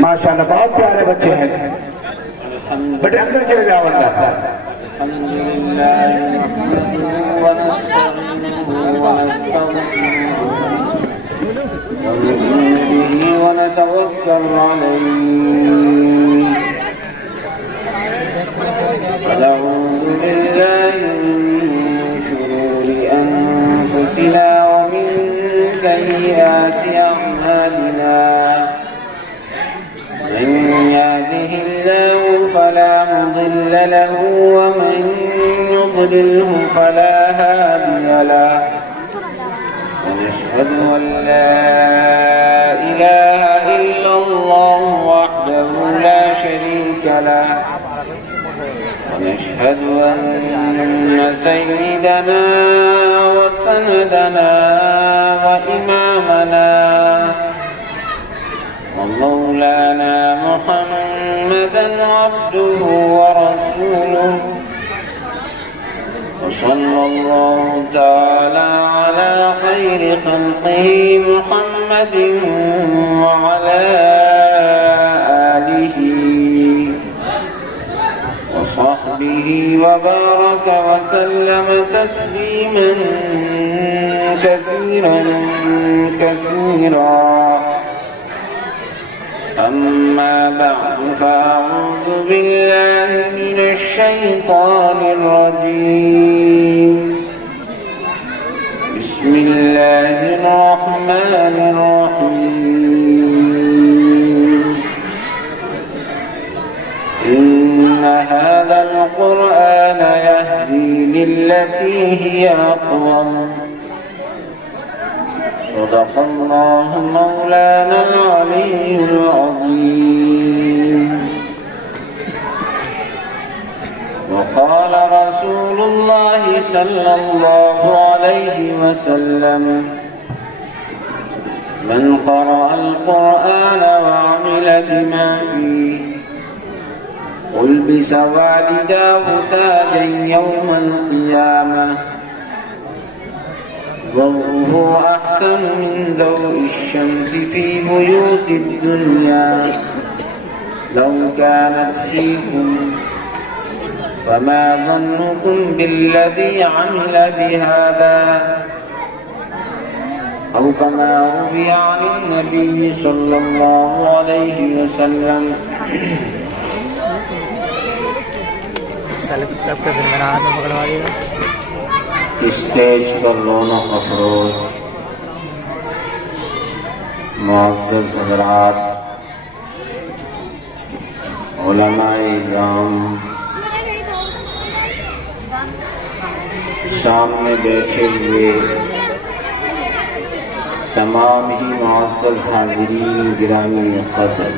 ماشاءاللہ بہت پیارے بچے ہیں. بیٹے اندر چلے جاؤ اندر. الحمد لله نحمده ونستعينه ونؤمن به ونتوكل عليه ونعوذ بالله من شرور أنفسنا ومن سيئات أعمالنا من يهده الله فلا مضل له ومن يضلله فلا هادي له ونشهد أن لا إله إلا الله وحده لا شريك له ونشهد أن سيدنا وسندنا وإمامنا ومولانا محمدا عبده ورسوله وصلى الله تعالى على خير خلقه محمد وعلى آله وصحبه وبارك وسلم تسليما كثيرا كثيرا. أما بعد فأعوذ بالله من الشيطان الرجيم. بسم الله الرحمن الرحيم. إن هذا القرآن يهدي للتي هي أقوم. صدق الله مولانا العلي العظيم. وقال رسول الله صلى الله عليه وسلم من قرأ القرآن وعمل بما فيه ألبس والداه تاجا يوم القيامة ضوءه أحسن من ضوء الشمس في بيوت الدنيا لو كانت فيكم فما ظنكم بالذي عمل بهذا أو كما روي عن النبي صلى الله عليه وسلم. اسٹیج پر رونق افروز معزز حضرات، علماء اکرام، سامنے بیٹھے ہوئے تمام ہی معزز حاضرین گرامی قدر،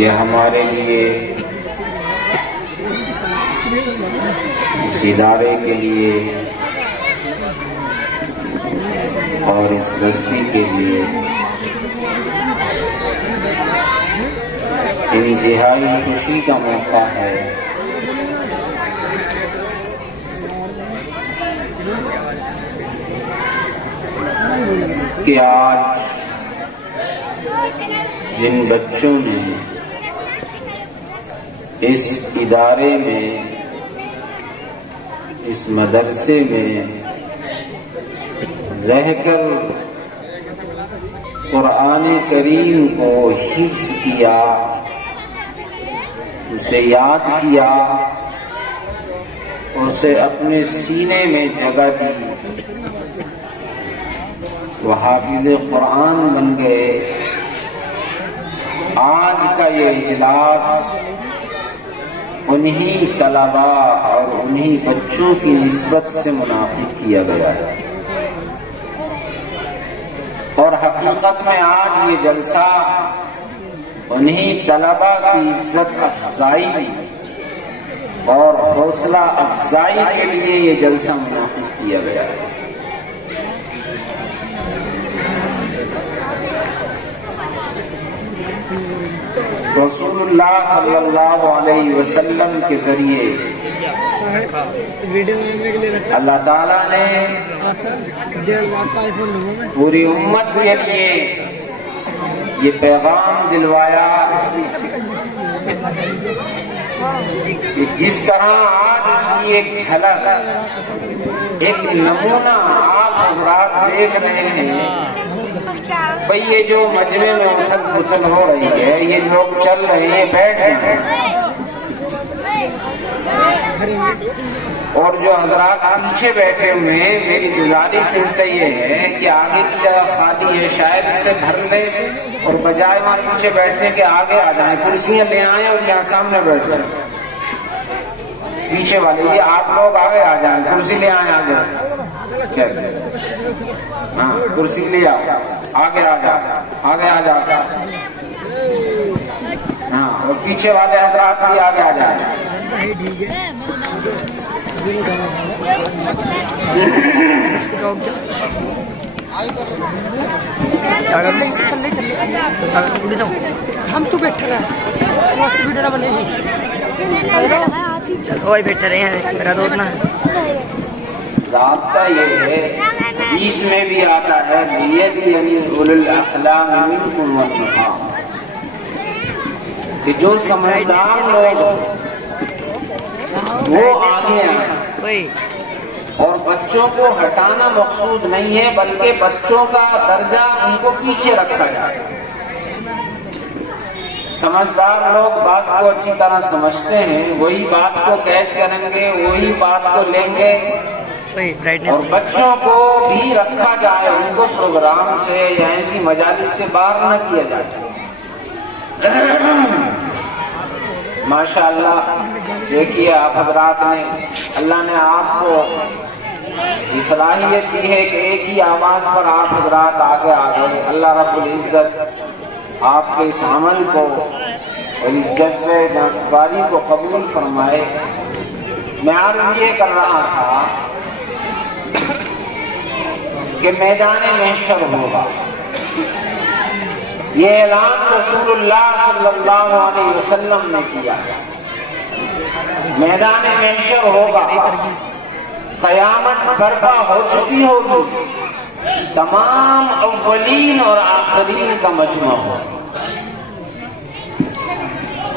یہ ہمارے لیے اس ادارے کے لیے اور اس بستی کے لیے انتہائی خوشی کا موقع ہے کہ آج جن بچوں نے اس ادارے میں، اس مدرسے میں رہ کر قرآن کریم کو حفظ کیا، اسے یاد کیا، اسے اپنے سینے میں جگہ دی، وہ حافظ قرآن بن گئے. آج کا یہ اجلاس انہی طلباء اور انہی بچوں کی نسبت سے منعقد کیا گیا ہے، اور حقیقت میں آج یہ جلسہ انہی طلباء کی عزت افزائی اور حوصلہ افزائی کے لیے یہ جلسہ منعقد کیا گیا ہے. رسول اللہ صلی اللہ علیہ وسلم کے ذریعے اللہ تعالیٰ نے پوری امت کے لیے یہ پیغام دلوایا کہ جس طرح آج اس کی ایک جھلک، ایک نمونہ آپ حضرات دیکھ رہے ہیں، بھئی یہ جو مجمع میں اتھل پتھل ہو رہی ہے، یہ لوگ چل رہے ہیں، بیٹھ جائیں، اور جو حضرات پیچھے بیٹھے ہوئے ہیں، میری گزارش ان سے یہ ہے کہ آگے کی جگہ خالی ہے، شاید اسے بھر لیں اور بجائے وہاں پیچھے بیٹھنے کے آگے آ جائیں، کرسیاں لے آئیں اور یہاں سامنے بیٹھ جائیں، پیچھے والے یہ آپ لوگ آگے آ جائیں، کرسی لے آئیں آگے، ہاں کرسی لے آؤ، آگے آ جاؤ، آگے آ جاؤ، ہاں اور پیچھے والے حضرات بھی آگے آ جائیں۔ ہم تو بیٹھے رہے بنے چلو بھائی بیٹھے رہے ہیں میرا دوست نا۔ ضابطہ یہ ہے، اس میں بھی آتا ہے کہ جو سمجھدار لوگ وہ آگے آئیں، اور بچوں کو ہٹانا مقصود نہیں ہے بلکہ بچوں کا درجہ ان کو پیچھے رکھا جائے۔ سمجھدار لوگ بات کو اچھی طرح سمجھتے ہیں، وہی بات کو کیچ کریں گے، وہی بات کو لیں گے، اور بچوں کو بھی رکھا جائے، ان کو پروگرام سے یا ایسی مجالس سے باہر نہ کیا جائے۔ ماشاءاللہ دیکھیے آپ حضرات نے، اللہ نے آپ کو یہ صلاحیت دی ہے کہ ایک ہی آواز پر آپ حضرات آگے آ گئے۔ اللہ رب العزت آپ کے اس عمل کو اور اس جذبے جانسپاری کو قبول فرمائے۔ میں عرض یہ کر رہا تھا کہ میدان محشر ہوگا، یہ اعلان رسول اللہ صلی اللہ علیہ وسلم نے کیا، میدان محشر ہوگا، قیامت برپا ہو چکی ہوگی، تمام اولین اور آخرین کا مجمع ہوگا۔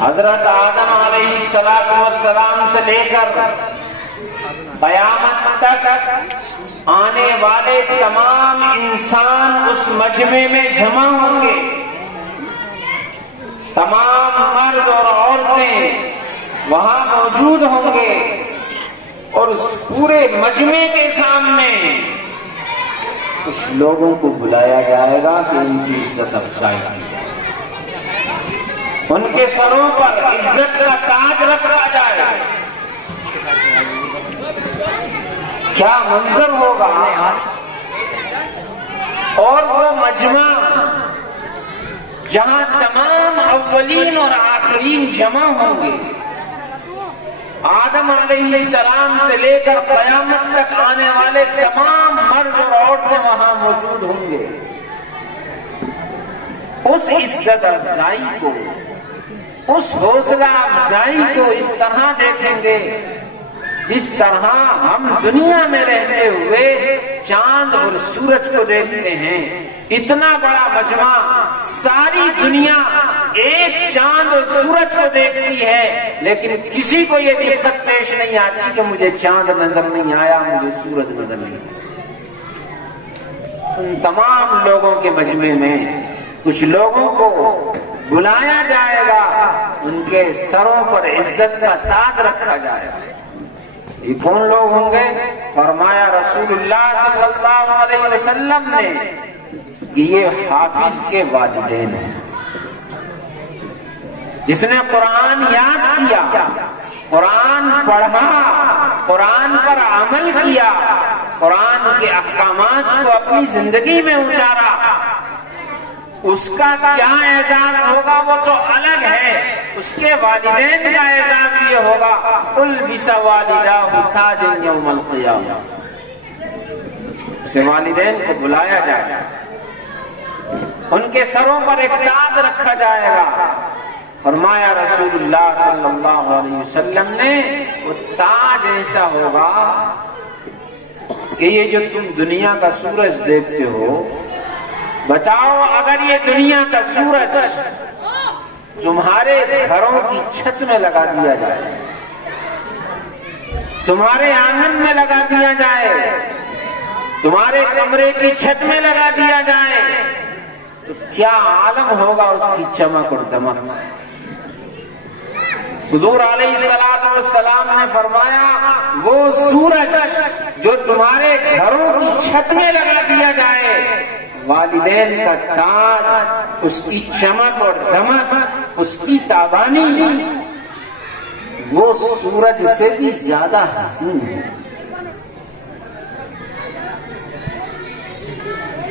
حضرت آدم علیہ السلام سے لے کر قیامت تک آنے والے تمام انسان اس مجمع میں جمع ہوں گے، تمام مرد اور عورتیں وہاں موجود ہوں گے، اور اس پورے مجمع کے سامنے کچھ لوگوں کو بلایا جائے گا کہ ان کی عزت افزائی کی جائے، ان کے سروں پر عزت کا تاج رکھا جائے۔ کیا منظر ہوگا، اور وہ مجمع جہاں تمام اولین اور آخرین جمع ہوں گے، آدم علیہ السلام سے لے کر قیامت تک آنے والے تمام مرد اور عورتیں وہاں موجود ہوں گے۔ اس عزت افزائی کو، اس حوصلہ افزائی کو اس طرح دیکھیں گے جس طرح ہم دنیا میں رہتے ہوئے چاند اور سورج کو دیکھتے ہیں۔ اتنا بڑا مجمع، ساری دنیا ایک چاند اور سورج کو دیکھتی ہے، لیکن کسی کو یہ دقت پیش نہیں آتی کہ مجھے چاند نظر نہیں آیا، مجھے سورج نظر نہیں آیا۔ ان تمام لوگوں کے مجمع میں کچھ لوگوں کو بلایا جائے گا، ان کے سروں پر عزت کا تاج رکھا جائے گا۔ یہ کون لوگ ہوں گے؟ فرمایا رسول اللہ صلی اللہ علیہ وسلم نے کہ یہ حافظ کے والدین ہیں، جس نے قرآن یاد کیا، قرآن پڑھا، قرآن پر عمل کیا، قرآن کے احکامات کو اپنی زندگی میں اتارا، اس کا کیا اعزاز ہوگا وہ تو الگ ہے، اس کے والدین کا اعزاز یہ ہوگا البس والداہ تاجا یوم القیامہ۔ اسے والدین کو بلایا جائے گا، ان کے سروں پر ایک تاج رکھا جائے گا، فرمایا رسول اللہ صلی اللہ علیہ وسلم نے وہ تاج ایسا ہوگا کہ یہ جو تم دنیا کا سورج دیکھتے ہو، بتاؤ اگر یہ دنیا کا سورج تمہارے گھروں کی چھت میں لگا دیا جائے، تمہارے آنگن میں لگا دیا جائے، تمہارے کمرے کی چھت میں لگا دیا جائے، تو کیا عالم ہوگا اس کی چمک اور دمک۔ حضور علیہ الصلوۃ والسلام نے فرمایا وہ سورج جو تمہارے گھروں کی چھت میں لگا دیا جائے، والدین کا تاج، اس کی چمک اور دمک، اس کی تابانی وہ سورج سے بھی زیادہ حسین ہے۔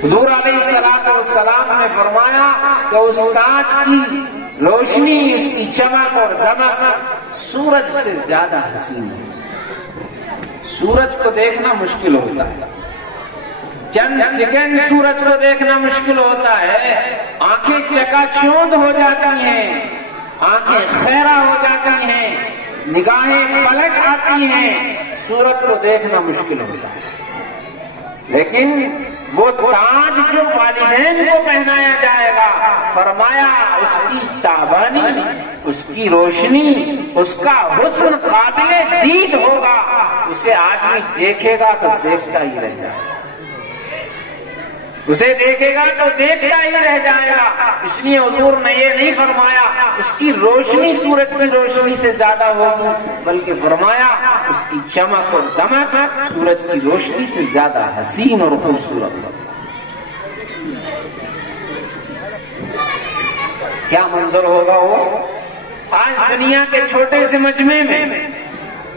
حضور علیہ الصلوۃ والسلام نے فرمایا کہ اس تاج کی روشنی، اس کی چمک اور دمک سورج سے زیادہ حسین ہے۔ سورج کو دیکھنا مشکل ہوتا ہے، چند سیکنڈ سورج کو دیکھنا مشکل ہوتا ہے، آنکھیں چکا چوند ہو جاتی ہیں، آنکھیں خیرہ ہو جاتی ہیں، نگاہیں پلٹ آتی ہیں، سورج کو دیکھنا مشکل ہوتا ہے۔ لیکن وہ تاج جو والدین کو پہنایا جائے گا، فرمایا اس کی تابانی، اس کی روشنی، اس کا حسن قابل دید ہوگا، اسے آدمی دیکھے گا تو دیکھتا ہی رہ جائے گا، اسے دیکھے گا تو دیکھتا ہی رہ جائے گا۔ اس لیے حضور نے یہ نہیں فرمایا اس کی روشنی سورج کی روشنی سے زیادہ ہوگی، بلکہ فرمایا اس کی چمک اور دمک سورج کی روشنی سے زیادہ حسین اور خوبصورت ہوگی۔ کیا منظر ہوگا وہ؟ آج دنیا کے چھوٹے سے مجمع میں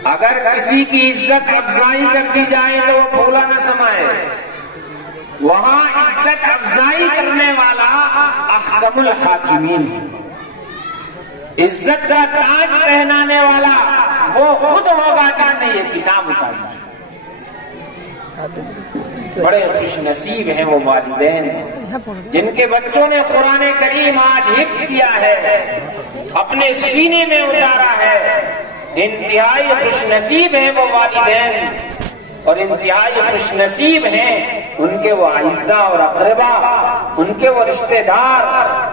اگر کسی کی عزت افزائی کر دی جائے تو وہ بھولا نہ سمائے، وہاں عزت افزائی کرنے والا احکم الحاکمین، عزت کا تاج پہنانے والا وہ خود ہوگا جس نے یہ کتاب اتاری۔ بڑے خوش نصیب ہیں وہ والدین جن کے بچوں نے قرآن کریم آج حفظ کیا ہے، اپنے سینے میں اتارا ہے۔ انتہائی خوش نصیب ہیں وہ والدین، اور انتہائی خوش نصیب ہیں ان کے وہ اعزاء اور اقربا، ان کے وہ رشتہ دار،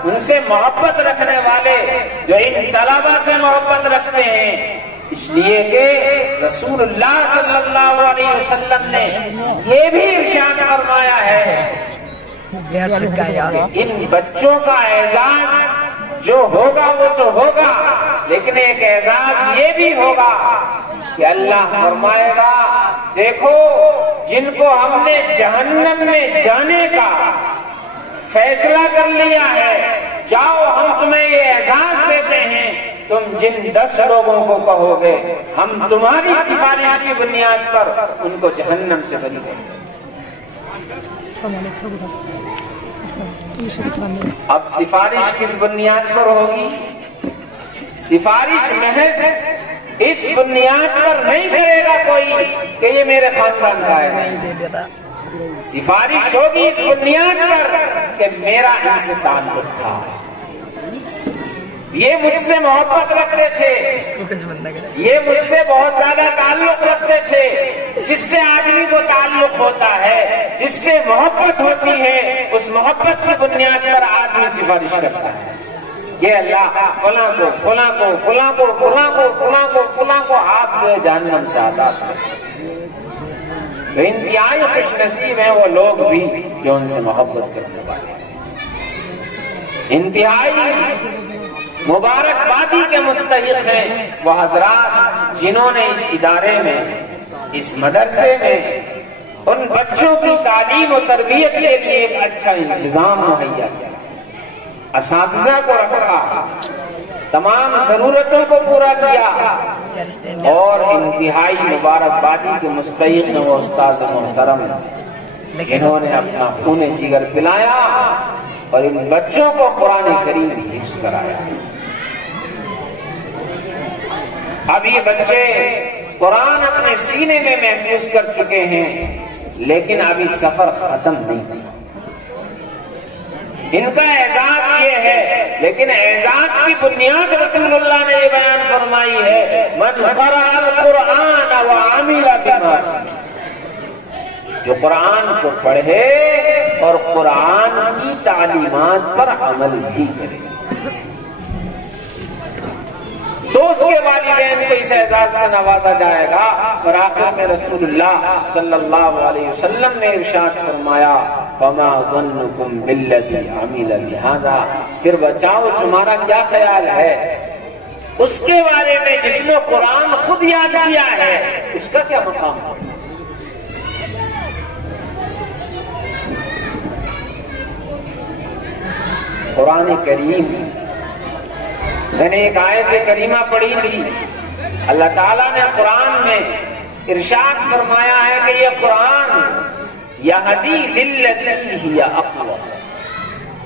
ان سے محبت رکھنے والے جو ان طلباء سے محبت رکھتے ہیں، اس لیے کہ رسول اللہ صلی اللہ علیہ وسلم نے یہ بھی ارشاد فرمایا ہے ان بچوں کا اعزاز جو ہوگا وہ تو ہوگا، لیکن ایک اعزاز یہ بھی ہوگا کہ اللہ فرمائے گا دیکھو جن کو ہم نے جہنم میں جانے کا فیصلہ کر لیا ہے، جاؤ ہم تمہیں یہ اعزاز دیتے ہیں، تم جن 10 لوگوں کو کہو گے ہم تمہاری سفارش کی بنیاد پر ان کو جہنم سے بری دیں گے۔ اب سفارش کس بنیاد پر ہوگی؟ سفارش محض اس بنیاد پر نہیں کرے گا کوئی کہ یہ میرے خاندان کا ہے، سفارش ہوگی اس بنیاد پر کہ میرا ان سے تعلق تھا، یہ مجھ سے محبت رکھتے تھے، یہ مجھ سے بہت زیادہ تعلق رکھتے تھے۔ جس سے آدمی کو تعلق ہوتا ہے، جس سے محبت ہوتی ہے، اس محبت کی بنیاد پر آدمی سفارش کرتا ہے۔ یہ اللہ فلاں کو فلاں کو فلاں کو فلاں کو فلاں کو فلاں کو آپ جو ہے جہنم سے آزاد کرتے ہیں۔ انتہائی خوش نصیب ہیں وہ لوگ بھی جو ان سے محبت کرنے والے ہیں، انتہائی مبارک بادی کے مستحق ہیں وہ حضرات جنہوں نے اس ادارے میں، اس مدرسے میں ان بچوں کی تعلیم و تربیت کے لیے ایک اچھا انتظام مہیا کیا، اساتذہ کو رکھا، تمام ضرورتوں کو پورا کیا، اور انتہائی مبارک بادی کے مستحق ہیں وہ استاد محترم جنہوں نے اپنا خون جگر پلایا اور ان بچوں کو قرآن کریم حفظ کرایا۔ اب یہ بچے قرآن اپنے سینے میں محفوظ کر چکے ہیں، لیکن ابھی سفر ختم نہیں ہوا۔ ان کا اعزاز یہ ہے، لیکن اعزاز کی بنیاد رسول اللہ نے یہ بیان فرمائی ہے، من قرأ القرآن وعمل بما فیہ، جو قرآن کو پڑھے اور قرآن کی تعلیمات پر عمل بھی کرے تو اس کے والدین کو اس اعزاز سے نوازا جائے گا۔ اور آخر میں رسول اللہ صلی اللہ علیہ وسلم نے ارشاد فرمایا، فما ظنکم بالذی عمل بہذا، پھر بچاؤ تمہارا کیا خیال ہے اس کے بارے میں جس نے قرآن خود یاد کیا ہے، اس کا کیا مقام ہے؟ قرآن کریم، میں نے ایک آیت کریمہ پڑھی تھی، اللہ تعالیٰ نے قرآن میں ارشاد فرمایا ہے کہ یہ قرآن یہدی للتی ہی اقوم،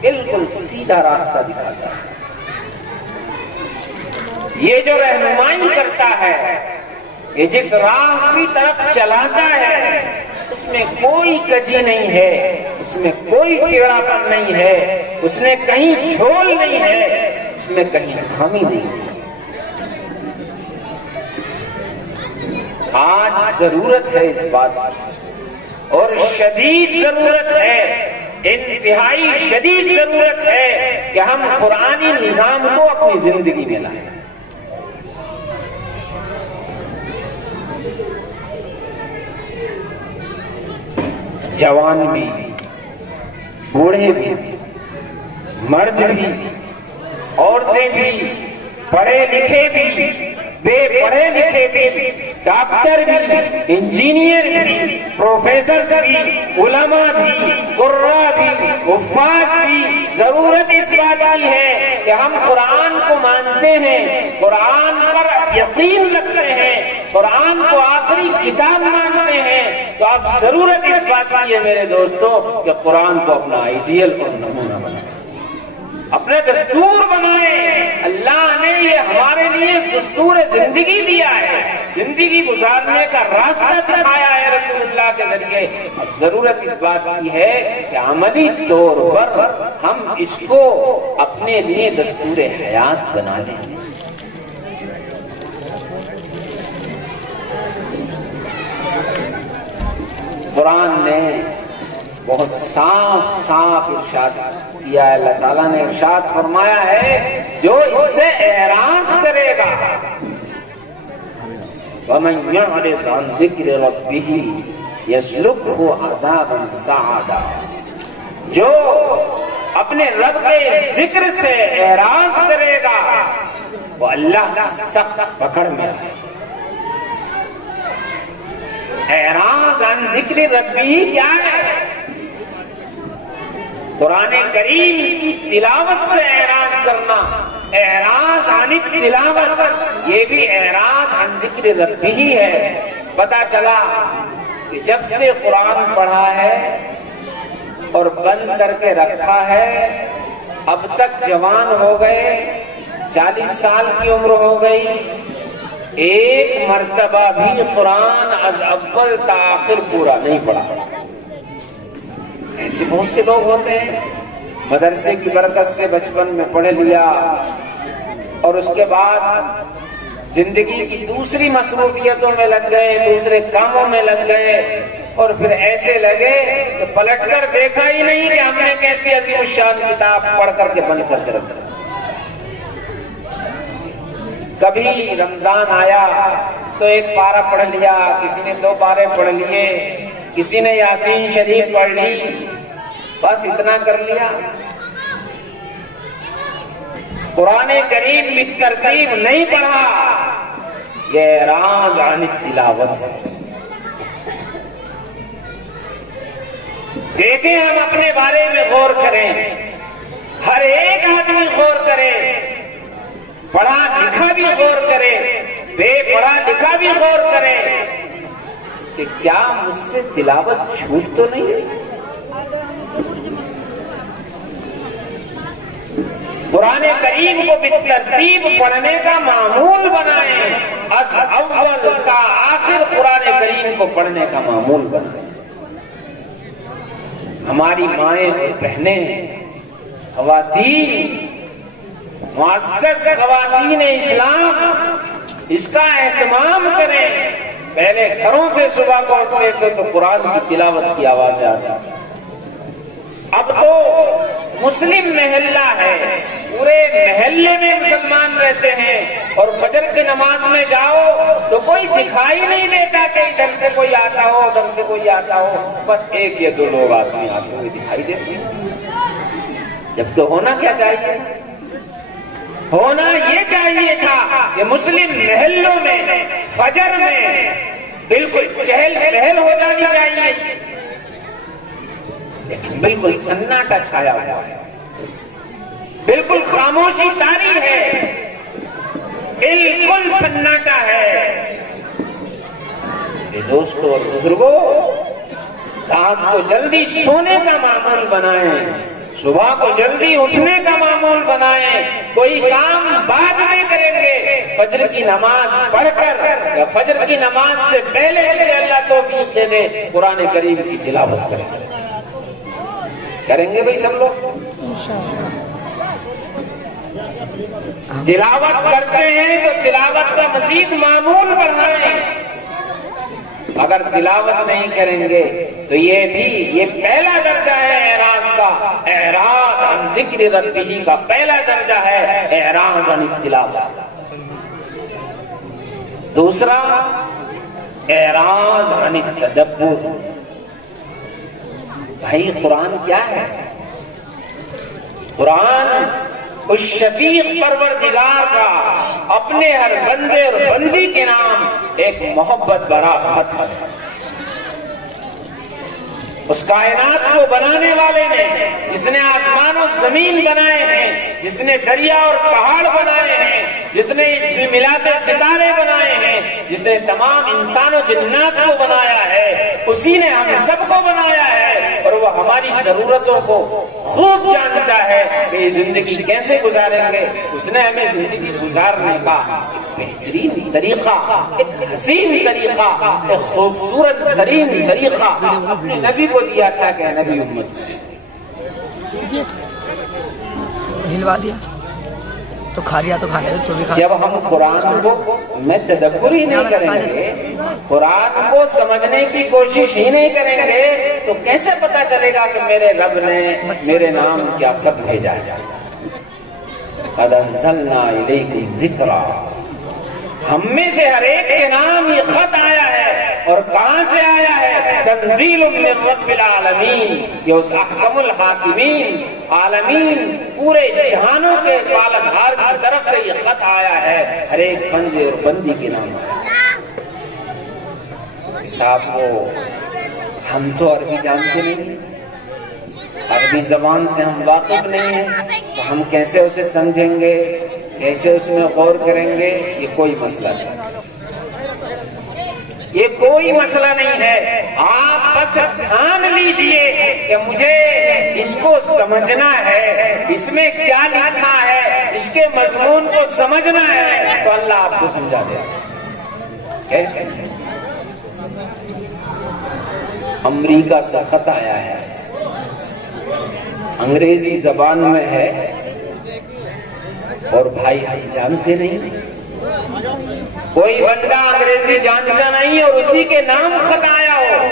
بالکل سیدھا راستہ دکھاتا ہے، یہ جو رہنمائی کرتا ہے، یہ جس راہ کی طرف چلاتا ہے، اس میں کوئی کجی نہیں ہے، اس میں کوئی ٹیڑھا پن نہیں ہے، اس میں کہیں جھول نہیں ہے، اس میں کہیں خامی نہیں ہے۔ آج ضرورت ہے اس بات کی، اور شدید ضرورت ہے، انتہائی شدید ضرورت ہے کہ ہم قرآنی نظام کو اپنی زندگی میں لائیں۔ جوان بھی، بوڑھے بھی، مرد بھی، عورتیں بھی، پڑھے لکھے بھی، بے پڑھے لکھے بھی، ڈاکٹر بھی، انجینئر بھی، پروفیسر بھی، علماء بھی، قراء بھی، حفاظ بھی، ضرورت اس بات کی ہے کہ ہم قرآن کو مانتے ہیں، قرآن پر یقین رکھتے ہیں، قرآن کو آخری کتاب مانتے ہیں، تو اب ضرورت اس بات کی ہے میرے دوستوں کہ قرآن کو اپنا آئیڈیل اور نمونہ بنائیں، اپنے دستور بنائیں۔ اللہ نے یہ ہمارے لیے دستور زندگی دیا ہے، زندگی گزارنے کا راستہ دکھایا ہے رسول اللہ کے ذریعے۔ اب ضرورت اس بات کی ہے کہ عملی طور پر ہم اس کو اپنے لیے دستور حیات بنا لیں۔ قرآن نے بہت صاف صاف ارشاد کیا ہے، اللہ تعالیٰ نے ارشاد فرمایا ہے جو اس سے اعراض کرے گا، وَمَن يَعْرِضْ عَن ذِكْرِ رَبِّهِ يَسْلُكْهُ عَذَابًا صَعَدًا، جو اپنے رب کے ذکر سے اعراض کرے گا وہ اللہ کی سخت پکڑ میں ہے۔ اعراض عن ذکر ربی کیا ہے؟ قرآن کریم کی تلاوت سے اعراض کرنا، اعراض عن تلاوت، یہ بھی اعراض عن ذکر ربی ہی ہے۔ پتا چلا کہ جب سے قرآن پڑھا ہے اور بند کر کے رکھا ہے، اب تک جوان ہو گئے، 40 سال کی عمر ہو گئی، ایک مرتبہ بھی قرآن از اول تا آخر پورا نہیں پڑھا۔ ایسے بہت سے لوگ ہوتے ہیں مدرسے کی برکت سے بچپن میں پڑھ لیا اور اس کے بعد زندگی کی دوسری مصروفیتوں میں لگ گئے، دوسرے کاموں میں لگ گئے، اور پھر ایسے لگے کہ پلٹ کر دیکھا ہی نہیں کہ ہم نے کیسی عظیم الشان کتاب پڑھ کر کے بند کر کے رکھا۔ کبھی رمضان آیا تو ایک پارہ پڑھ لیا، کسی نے 2 پارے پڑھ لیے، کسی نے یاسین شریف پڑھ لی، بس اتنا کر لیا۔ قرآن کریم بھی ترتیب نہیں پڑھا، یہ اعراض عن التلاوت ہے۔ دیکھیں ہم اپنے بارے میں غور کریں، ہر ایک آدمی غور کرے، پڑھا لکھا بھی غور کرے، بے پڑھا لکھا بھی غور کرے کہ کیا مجھ سے تلاوت چھوٹ تو نہیں ہے؟ قرآن کریم کو بالترتیب پڑھنے کا معمول بنائیں، از اول تا آخر قرآن کریم کو پڑھنے کا معمول بنائیں۔ ہماری مائیں اور بہنیں خواتین، معزز خواتین اسلام، اس کا اہتمام کریں۔ پہلے گھروں سے صبح کو اٹھتے تھے تو قرآن کی تلاوت کی آوازیں آتی تھی، اب تو مسلم محلہ ہے، پورے محلے میں مسلمان رہتے ہیں، اور فجر کی نماز میں جاؤ تو کوئی دکھائی نہیں دیتا کہ ادھر سے کوئی آتا ہو ادھر سے کوئی آتا ہو، بس ایک یا دو لوگ آتے ہوئے دکھائی دیتے ہیں، جب تو ہونا کیا چاہیے؟ ہونا یہ چاہیے تھا کہ مسلم محلوں میں فجر میں بالکل چہل پہل ہو جانی چاہیے تھی، لیکن بالکل سناٹا چھایا ہوا ہے، بالکل خاموشی طاری ہے، بالکل سناٹا ہے۔ دوستوں اور بزرگوں، رات کو جلدی سونے کا معمول بنائیں، صبح کو جلدی اٹھنے کا معمول بنائیں، کوئی کام بعد میں کریں گے، فجر کی نماز پڑھ کر یا فجر کی نماز سے پہلے جسے اللہ توفیق دے دے قرآن کریم کی تلاوت کریں گے بھائی سب لوگ؟ تلاوت کرتے ہیں تو تلاوت کا مزید معمول بڑھائیں، اگر تلاوت نہیں کریں گے تو یہ پہلا درجہ ہے اعراض کا، اعراض عن ذکر ربہ کا پہلا درجہ ہے اعراض عن التلاوت۔ دوسرا اعراض عن التدبر۔ بھائی قرآن کیا ہے؟ قرآن اس شفیق پروردگار کا اپنے ہر بندے اور بندی کے نام ایک محبت بھرا خط ہے۔ اس کائنات کو بنانے والے نے، جس نے آسمان و زمین بنائے ہیں، جس نے دریا اور پہاڑ بنائے ہیں، جس نے جھلملاتے ستارے بنائے ہیں، جس نے تمام انسان و جنات کو بنایا ہے، اسی نے ہم سب کو بنایا ہے، اور وہ ہماری ضرورتوں کو خوب جانتا ہے کہ یہ زندگی کیسے گزاریں گے۔ اس نے ہمیں زندگی گزارنے کا بہترین طریقہ، ایک حسین طریقہ، ایک خوبصورت ترین طریقہ اپنے نبی کو دیا تھا کہ نبی امت ہلوا دیا تو کھا لیا تو کھانے تو بھی کھا۔ جب ہم قرآن کو میں تدبر ہی نہیں کریں گے، قرآن کو سمجھنے کی کوشش ہی نہیں کریں گے، تو کیسے پتا چلے گا کہ میرے رب نے میرے نام کیا خط بھیجا ہے؟ قد انزلنا الیکم ذکرا، ہم میں سے ہر ایک کے نام یہ خط آیا ہے، اور کہاں سے آیا ہے؟ تنزیل من رب العالمین، یہ اس احکم الحاکمین، عالمین پورے جہانوں کے پالنہار کی طرف سے یہ خط آیا ہے، ہر ایک بندے اور بندی کے نام صاحب کو ہم تو عربی جانتے نہیں، عربی زبان سے ہم واقف نہیں ہیں، تو ہم کیسے اسے سمجھیں گے، کیسے اس میں غور کریں گے؟ یہ کوئی مسئلہ نہیں، یہ کوئی مسئلہ نہیں ہے۔ آپ بس ٹھان لیجئے کہ مجھے اس کو سمجھنا ہے، اس میں کیا لکھا ہے، اس کے مضمون کو سمجھنا ہے، تو اللہ آپ کو سمجھا دے گا۔ کیسے؟ امریکہ سے خط آیا ہے، انگریزی زبان میں ہے، اور بھائی ہم جانتے نہیں، کوئی بندہ انگریزی جانتا نہیں اور اسی کے نام خط آیا ہو،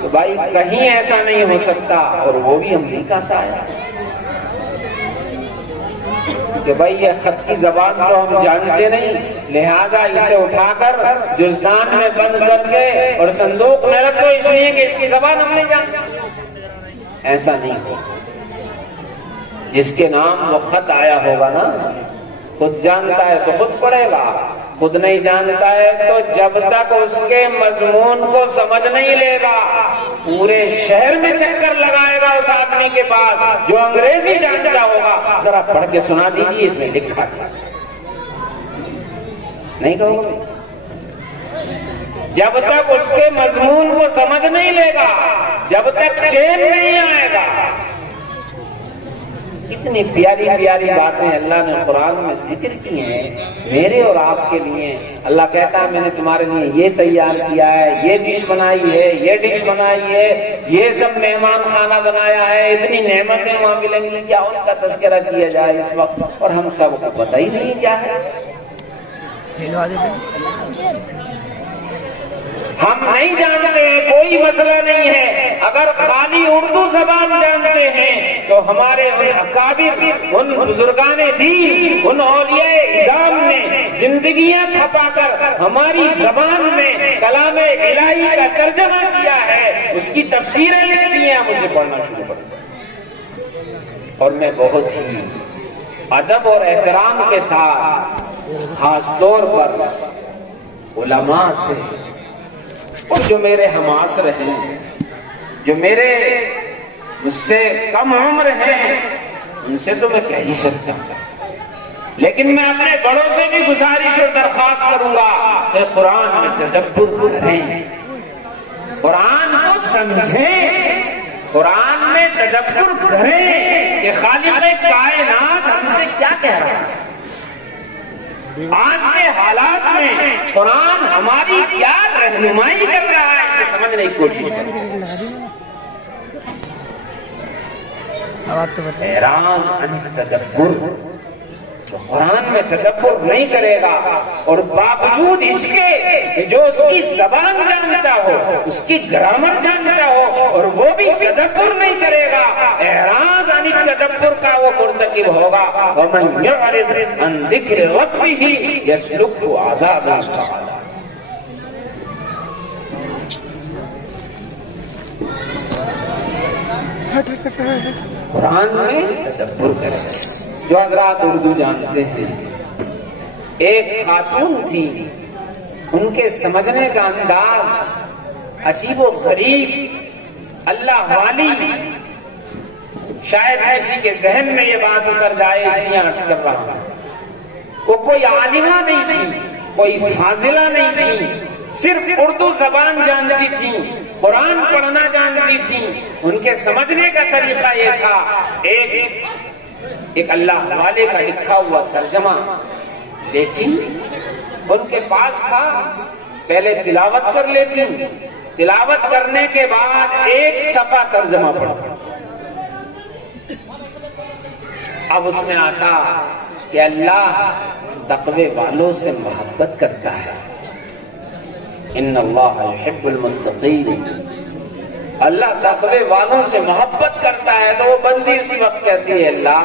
تو بھائی کہیں ایسا نہیں ہو سکتا، اور وہ بھی امریکہ سے آیا کہ بھائی یہ خط کی زبان تو ہم جانتے نہیں، لہذا اسے اٹھا کر جزدان میں بند کر کے اور صندوق میں رکھ دو، اس لیے کہ اس کی زبان ہم نہیں جانتے۔ ایسا نہیں ہو، جس کے نام وہ خط آیا ہوگا نا، خود جانتا ہے تو خود پڑھے گا، خود نہیں جانتا ہے تو جب تک اس کے مضمون کو سمجھ نہیں لے گا پورے شہر میں چکر لگائے گا اس آدمی کے پاس جو انگریزی جانتا ہوگا، ذرا پڑھ کے سنا دیجیے اس میں لکھا ہے، نہیں کہو گے؟ جب تک اس کے مضمون کو سمجھ نہیں لے گا، جب تک چین نہیں آئے گا، کتنی پیاری پیاری باتیں اللہ نے قرآن میں ذکر کی ہیں میرے اور آپ کے لیے. اللہ کہتا ہے میں نے تمہارے لیے یہ تیار کیا ہے, یہ ڈش بنائی ہے, یہ ڈش بنائی ہے, یہ سب مہمان خانہ بنایا ہے, اتنی نعمتیں وہاں ملیں گی. کیا ان کا تذکرہ کیا جائے اس وقت؟ اور ہم سب کو پتہ ہی نہیں کیا ہے. ہم نہیں جانتے, کوئی مسئلہ نہیں ہے. اگر خالی اردو زبان جانتے ہیں تو ہمارے ان اکابر, ان بزرگان دین, ان اولیاء اعظام نے زندگیاں کھپا کر ہماری زبان میں کلام الہی کا ترجمہ کیا ہے, اس کی تفسیریں لکھی ہیں, ہم اسے پڑھنا شروع کر دیں. اور میں بہت ہی ادب اور احترام کے ساتھ خاص طور پر علماء سے اور جو میرے ہم عصر ہیں, جو میرے مجھ سے کم عمر ہیں, ان سے تو میں کہہ ہی سکتا ہوں, لیکن میں اپنے بڑوں سے بھی گزارش اور درخواست کروں گا کہ قرآن میں تدبر کریں, قرآن کو سمجھیں, قرآن میں تدبر کریں کہ خالق کائنات ہم سے کیا کہہ رہا ہے. آج کے حالات میں قرآن ہماری کیا رہنمائی کر رہا ہے, اسے سمجھنے کی کوشش کریں. اعراض عن تدبر, تو قرآن میں تدبر نہیں کرے گا اور باوجود اس کے جو اس کی زبان جانتا ہو, اس کی گرامر جانتا ہو, اور وہ بھی تدبر نہیں کرے گا, اعراض عن تدبر کا وہ مرتکب ہوگا. ومن يعرض عن ذکر ربہ یسلکہ عذابا صعدا. قرآن میں تدبر کرے. جو حضرات اردو جانتے ہیں, ایک خاتون تھی, ان کے سمجھنے کا انداز عجیب و غریب, اللہ والی. شاید کسی کے ذہن میں یہ بات اتر جائے اس لیے عرض کر رہا ہوں. وہ کوئی عالمہ نہیں تھی, کوئی فاضلہ نہیں تھی, صرف اردو زبان جانتی تھی, قرآن پڑھنا جانتی تھی. ان کے سمجھنے کا طریقہ یہ تھا, ایک اللہ والے کا لکھا ہوا ترجمہ لیتی, ان کے پاس تھا, پہلے تلاوت کر لیتی, تلاوت کرنے کے بعد ایک صفحہ ترجمہ پڑھتی. اب اس میں آتا کہ اللہ تقوی والوں سے محبت کرتا ہے, ان اللہ یحب المتقین, اللہ تقوی والوں سے محبت کرتا ہے. تو وہ بندی اسی وقت کہتی ہے, اللہ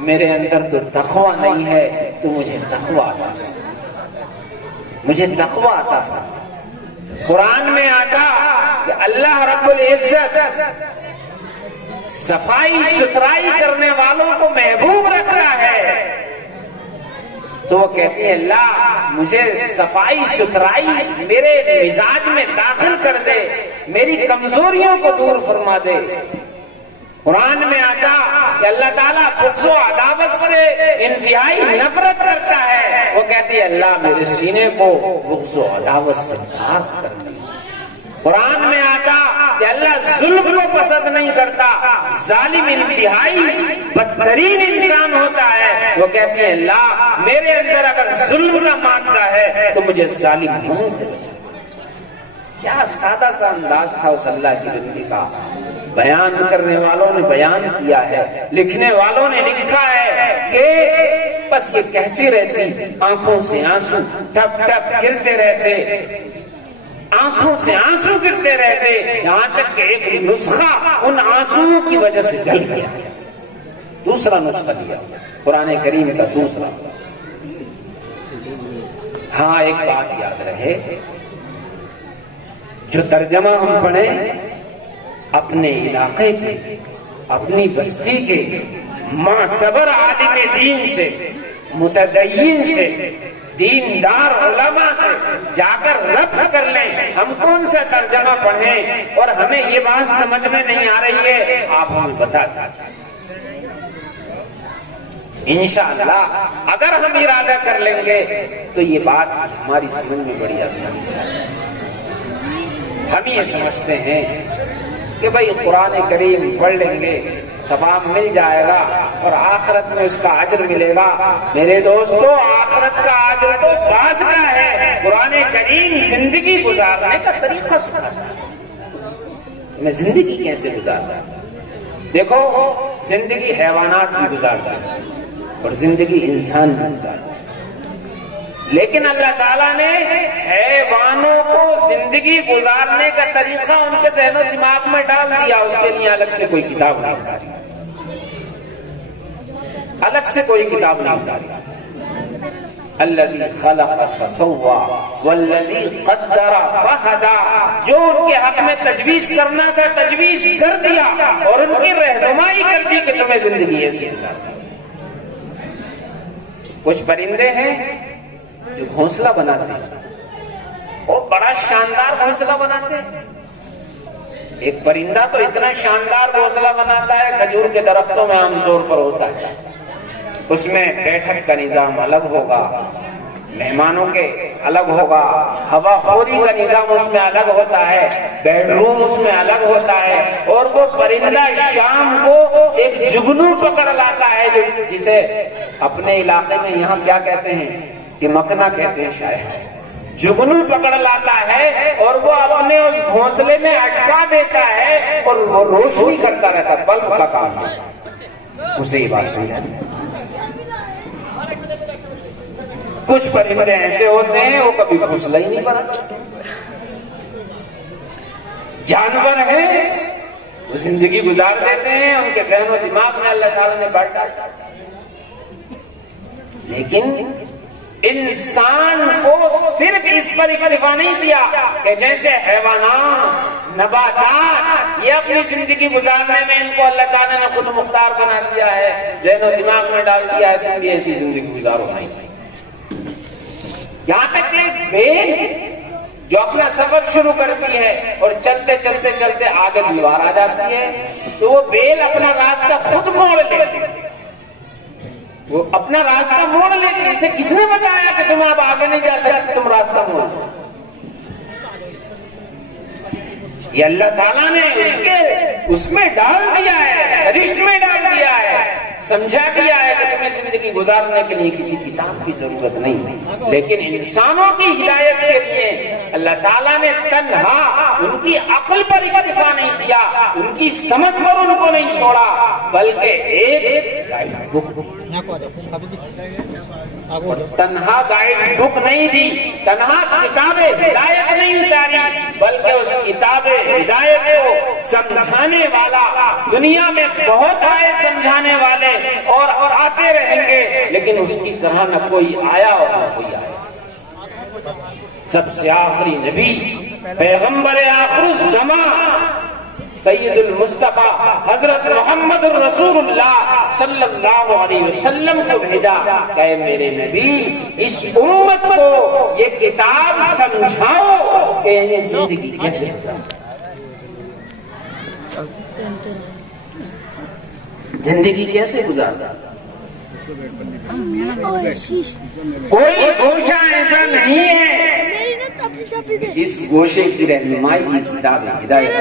میرے اندر تو تقوی نہیں ہے, تو مجھے تقوی عطا فرما, مجھے تقوی عطا فرما. قرآن میں آتا کہ اللہ رب العزت صفائی ستھرائی کرنے والوں کو محبوب رکھتا ہے. تو وہ کہتی ہے, اللہ مجھے صفائی ستھرائی میرے مزاج میں داخل کر دے, میری کمزوریوں کو دور فرما دے. قرآن میں آتا کہ اللہ تعالیٰ بغض و عداوت سے انتہائی نفرت کرتا ہے. وہ کہتی ہے, اللہ میرے سینے کو بغض و عداوت سے پاک کر دے. قرآن میں آتا کہ اللہ ظلم کو پسند نہیں کرتا, ظالم انتہائی بدترین انسان ہوتا ہے. وہ کہتی ہے, اللہ میرے اندر اگر ظلم کا مادہ ہے تو مجھے ظالم ہونے سے بچا. کیا سادہ سا انداز تھا اس اللہ کی بندی کا. بیان کرنے والوں نے بیان کیا ہے, لکھنے والوں نے لکھا ہے کہ بس یہ کہتی رہتی, آنکھوں سے آنسو ٹپ ٹپ گرتے رہتے, آنکھوں سے آنسو گرتے رہتے, یہاں تک کہ ایک نسخہ ان آنسوؤں کی وجہ سے گل گیا. دوسرا نسخہ لیا قرآن کریم کا دوسرا. ہاں ایک بات یاد رہے, جو ترجمہ ہم پڑھیں اپنے علاقے کے, اپنی بستی کے معتبر عالم دین سے, متدین سے, دیندار علماء سے جا کر ربط کر لیں. ہم کون سا ترجمہ پڑھیں اور ہمیں یہ بات سمجھ میں نہیں آ رہی ہے, آپ ہمیں بتا دیجیے. انشاءاللہ اگر ہم ارادہ کر لیں گے تو یہ بات ہماری سمجھ میں بڑی آسانی سے. ہم یہ سمجھتے ہیں کہ بھئی قرآن کریم پڑھ لیں گے ثواب مل جائے گا, اور آخرت میں اس کا اجر ملے گا۔ میرے دوستو آخرت کا اجر تو بعد کا ہے، قرآن کریم زندگی گزارنے کا طریقہ سکھاتا ہے، میں زندگی کیسے گزارتا ہے۔ دیکھو زندگی حیوانات بھی گزارتا ہے اور زندگی انسان بھی گزارتا ہے، لیکن اللہ تعالیٰ نے حیوانوں کو زندگی گزارنے کا طریقہ ان کے ذہن و دماغ میں ڈال دیا، اس کے لیے الگ سے کوئی کتاب نہیں اتاری، الگ سے کوئی کتاب نہیں اتاری۔ الذی خلق فسوی والذی قدر فہدی، جو ان کے حق میں تجویز کرنا تھا تجویز کر دیا اور ان کی رہنمائی کر دی کہ تمہیں زندگی ایسی گزارنا۔ کچھ پرندے ہیں جو گھونسلہ بناتے ہیں، وہ بڑا شاندار گھونسلہ بناتے ہیں۔ ایک پرندہ تو اتنا شاندار گھونسلہ بناتا ہے، کھجور کے درختوں میں عام طور پر ہوتا ہے، اس میں بیٹھک کا نظام الگ ہوگا، مہمانوں کے الگ ہوگا، ہوا خوری کا نظام اس میں الگ ہوتا ہے، بیڈ روم اس میں الگ ہوتا ہے، اور وہ پرندہ شام کو ایک جگنو پکڑ لاتا ہے، جسے اپنے علاقے میں یہاں کیا کہتے ہیں کہ مکنا کہتے ہیں شاید، جگنو پکڑ لاتا ہے اور وہ اپنے اس گھونسلے میں اٹکا دیتا ہے اور وہ روشنی کرتا رہتا، بلب کا کام ہے، اسے یہ بات سمجھ آتی ہے۔ کچھ پرندے ایسے ہوتے ہیں وہ کبھی گھونسلہ ہی نہیں بناتے، جانور ہیں وہ زندگی گزار دیتے ہیں، ان کے ذہن و دماغ میں اللہ تعالیٰ نے بڑھ ڈالا، لیکن انسان کو صرف اس پر اکتفا نہیں کیا کہ جیسے حیوانات نباتات یہ اپنی زندگی گزارنے میں ان کو اللہ تعالیٰ نے خود مختار بنا دیا ہے، ذہن و دماغ میں ڈال دیا ہے، تم بھی ایسی زندگی گزارو نہیں۔ یہاں تک کہ ایک بیل جو اپنا سفر شروع کرتی ہے اور چلتے چلتے چلتے آگے دیوار آ جاتی ہے تو وہ بیل اپنا راستہ خود موڑ لیتی ہے، وہ اپنا راستہ موڑ لیتی ہے، اسے کس نے بتایا کہ تم اب آگے نہیں جا سکتے، تم راستہ موڑو؟ یہ اللہ تعالیٰ نے اس میں ڈال دیا ہے، سرشت میں ڈال دیا ہے، سمجھا دیا ہے کہ تمہیں زندگی گزارنے کے لیے کسی کتاب کی ضرورت نہیں، لیکن انسانوں کی ہدایت کے لیے اللہ تعالیٰ نے تنہا ان کی عقل پر اکتفا نہیں کیا، ان کی سمجھ پر ان کو نہیں چھوڑا، بلکہ ایک تنہا گائیڈ بک نہیں دی، تنہا کتاب ہدایت نہیں اتاری، بلکہ اس کتاب ہدایت کو سمجھانے والا، دنیا میں بہت آئے سمجھانے والے اور آتے رہیں گے، لیکن اس کی طرح نہ کوئی آیا اور نہ کوئی آیا۔ سب سے آخری نبی پیغمبر آخر الزمان سید المصطفیٰ حضرت محمد الرسول اللہ صلی اللہ علیہ وسلم کو بھیجا کہ میرے نبی اس امت کو یہ کتاب سمجھاؤ کہ یہ زندگی کیسے زندگی کیسے گزارتا۔ کوئی گوشہ ایسا نہیں ہے جس گوشے کی رہنمائی کی کتاب ہدایت،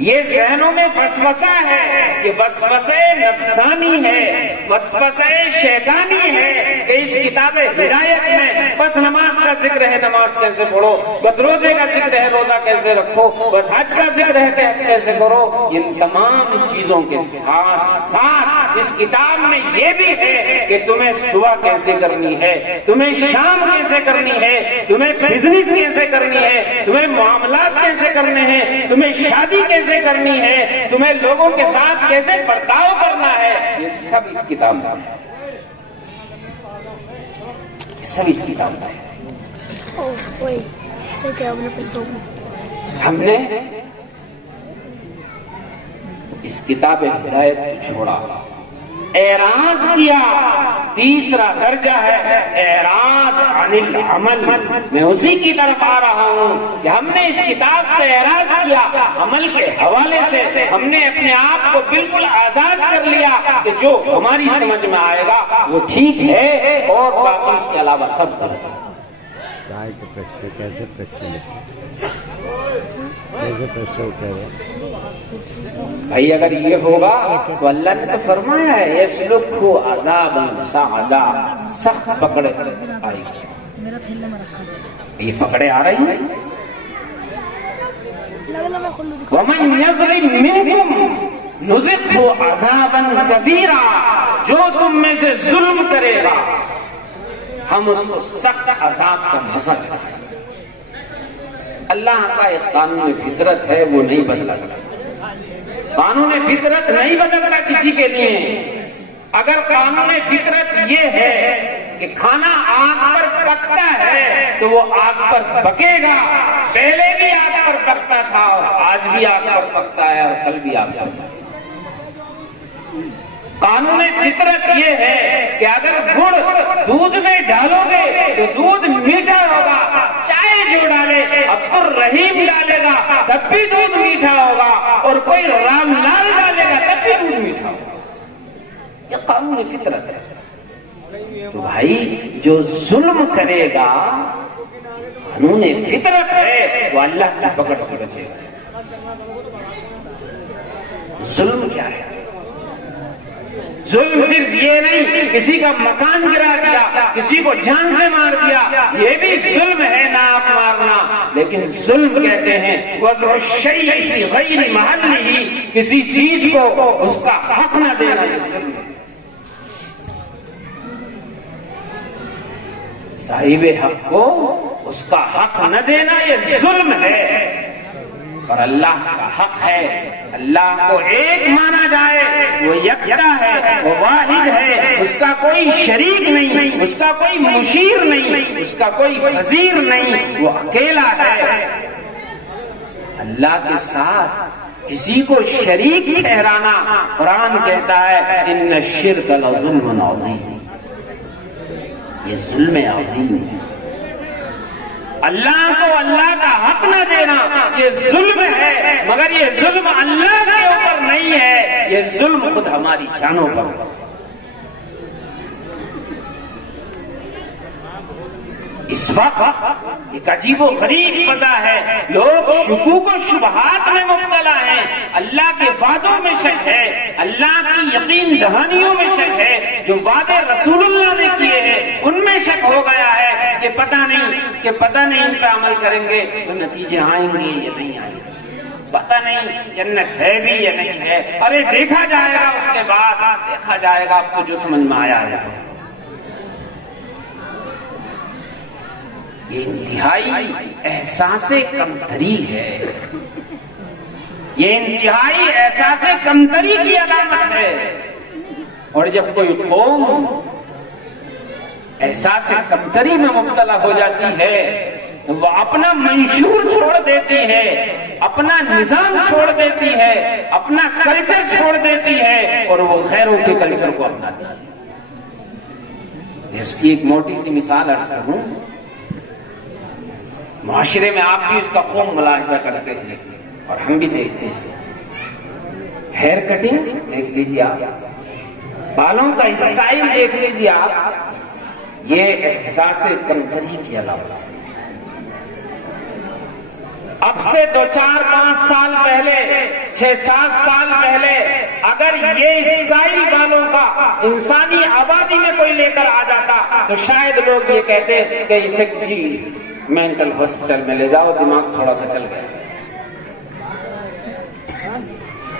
یہ ذہنوں میں وسوسہ ہے، یہ وسوسہ نفسانی ہے، وسوسہ شیطانی ہے کہ اس کتاب ہدایت میں بس نماز کا ذکر ہے نماز کیسے پڑھو، بس روزے کا ذکر ہے روزہ کیسے رکھو، بس حج کا ذکر ہے کہ حج کیسے کرو۔ ان تمام چیزوں کے ساتھ ساتھ اس کتاب میں یہ بھی ہے کہ تمہیں صبح کیسے کرنی ہے، تمہیں شام کیسے کرنی ہے، تمہیں بزنس کیسے کرنی ہے، تمہیں معاملات کیسے کرنے ہیں، تمہیں شادی کیسے کرنی ہے، تمہیں لوگوں کے ساتھ کیسے برتاؤ کرنا ہے، یہ سب اس کتاب میں ہے، سب اس کتاب میں ہے۔ ہم نے اس کتاب ہدایت کو چھوڑا، اعراض کیا، تیسرا درجہ ہے اعراض عن العمل۔ میں اسی کی طرف آ رہا ہوں کہ ہم نے اس کتاب سے اعراض کیا، عمل کے حوالے سے ہم نے اپنے آپ کو بالکل آزاد کر لیا کہ جو ہماری سمجھ میں آئے گا وہ ٹھیک ہے اور باقی اس کے علاوہ سب غلط ہے۔ کیسے پیسے بھائی اگر یہ ہوگا تو اللہ نے تو فرمایا ہے یسلکہ عذابا صعدا، سخت پکڑ آئی، یہ پکڑے آ رہی ہیں۔ ومن یظلم منکم نذقہ عذابا کبیرا، جو تم میں سے ظلم کرے گا ہم اس کو سخت عذاب کا مزہ چکھائیں۔ اللہ کا ایک قانون فطرت ہے، وہ نہیں بدلتا۔ قانون فطرت نہیں بدلتا کسی کے لیے۔ اگر قانون فطرت یہ ہے کہ کھانا آگ پر پکتا ہے تو وہ آگ پر پکے گا، پہلے بھی آگ پر پکتا تھا اور آج بھی آگ پر پکتا ہے اور کل بھی آگ پر پکتا ہے۔ قانون فطرت یہ ہے کہ اگر گڑ دودھ میں ڈالو گے تو دودھ میٹھا ہوگا، چائے جو ڈالے عبد الرحیم ڈالے گا تب بھی دودھ میٹھا ہوگا، اور کوئی رام لال ڈالے گا تب بھی دودھ میٹھا ہوگا۔ یہ قانون فطرت ہے۔ تو بھائی جو ظلم کرے گا، قانون فطرت ہے، وہ اللہ کی پکڑ سے بچے گا۔ ظلم کیا ہے؟ ظلم صرف یہ نہیں کسی کا مکان گرا دیا، کسی کو جان سے مار دیا، یہ بھی ظلم ہے، ناک مارنا۔ لیکن ظلم کہتے ہیں وضع الشیء فی غیر محلہ، کسی چیز کو اس کا حق نہ دینا، یہ ظلم ہے۔ صاحب حق کو اس کا حق نہ دینا یہ ظلم ہے۔ اور اللہ کا حق ہے، اللہ کو ایک مانا جائے، وہ یکتا ہے، وہ واحد ہے، اس کا کوئی شریک نہیں، اس کا کوئی مشیر نہیں، اس کا کوئی وزیر نہیں، وہ اکیلا ہے۔ اللہ کے ساتھ کسی کو شریک ٹھہرانا، قرآن کہتا ہے ان الشرک لظلم عظیم، یہ ظلم عظیم ہے۔ اللہ کو اللہ کا حق نہ دینا یہ ظلم ہے، مگر یہ ظلم اللہ کے اوپر نہیں ہے، یہ ظلم خود ہماری جانوں پر ہے۔ اس وقت ایک عجیب و غریب فضا ہے، لوگ شکوک و شبہات میں مبتلا ہیں، اللہ کے وعدوں میں شک ہے، اللہ کی یقین دہانیوں میں شک ہے، جو وعدے رسول اللہ نے کیے ہیں ان میں شک ہو گیا ہے کہ پتہ نہیں ان پہ عمل کریں گے تو نتیجے آئیں گے یا نہیں آئیں گے، پتہ نہیں جنت ہے بھی یا نہیں ہے، ارے دیکھا جائے گا، اس کے بعد دیکھا جائے گا، آپ کو جو سمجھ میں آیا ہے۔ یہ انتہائی احساس کمتری ہے، یہ انتہائی احساس کمتری کی علامت ہے۔ اور جب کوئی قوم احساس کمتری میں مبتلا ہو جاتی ہے وہ اپنا منشور چھوڑ دیتی ہے، اپنا نظام چھوڑ دیتی ہے، اپنا کلچر چھوڑ دیتی ہے، اور وہ غیروں کے کلچر کو اپناتی ہے۔ اس کی ایک موٹی سی مثال عرض کروں، معاشرے میں آپ بھی اس کا خوب ملاحظہ کرتے ہیں اور ہم بھی دیکھتے ہیں۔ ہیئر کٹنگ دیکھ لیجیے آپ، بالوں کا اسٹائل دیکھ لیجیے آپ، یہ احساس کمتری کی علامت ہے۔ اب سے 2-4-5 سال پہلے، 6-7 سال پہلے اگر یہ اسٹائل بالوں کا انسانی آبادی میں کوئی لے کر آ جاتا تو شاید لوگ یہ کہتے کہ اسے کسی مینٹل ہاسپٹل میں لے جاؤ، دماغ تھوڑا سا چل گیا،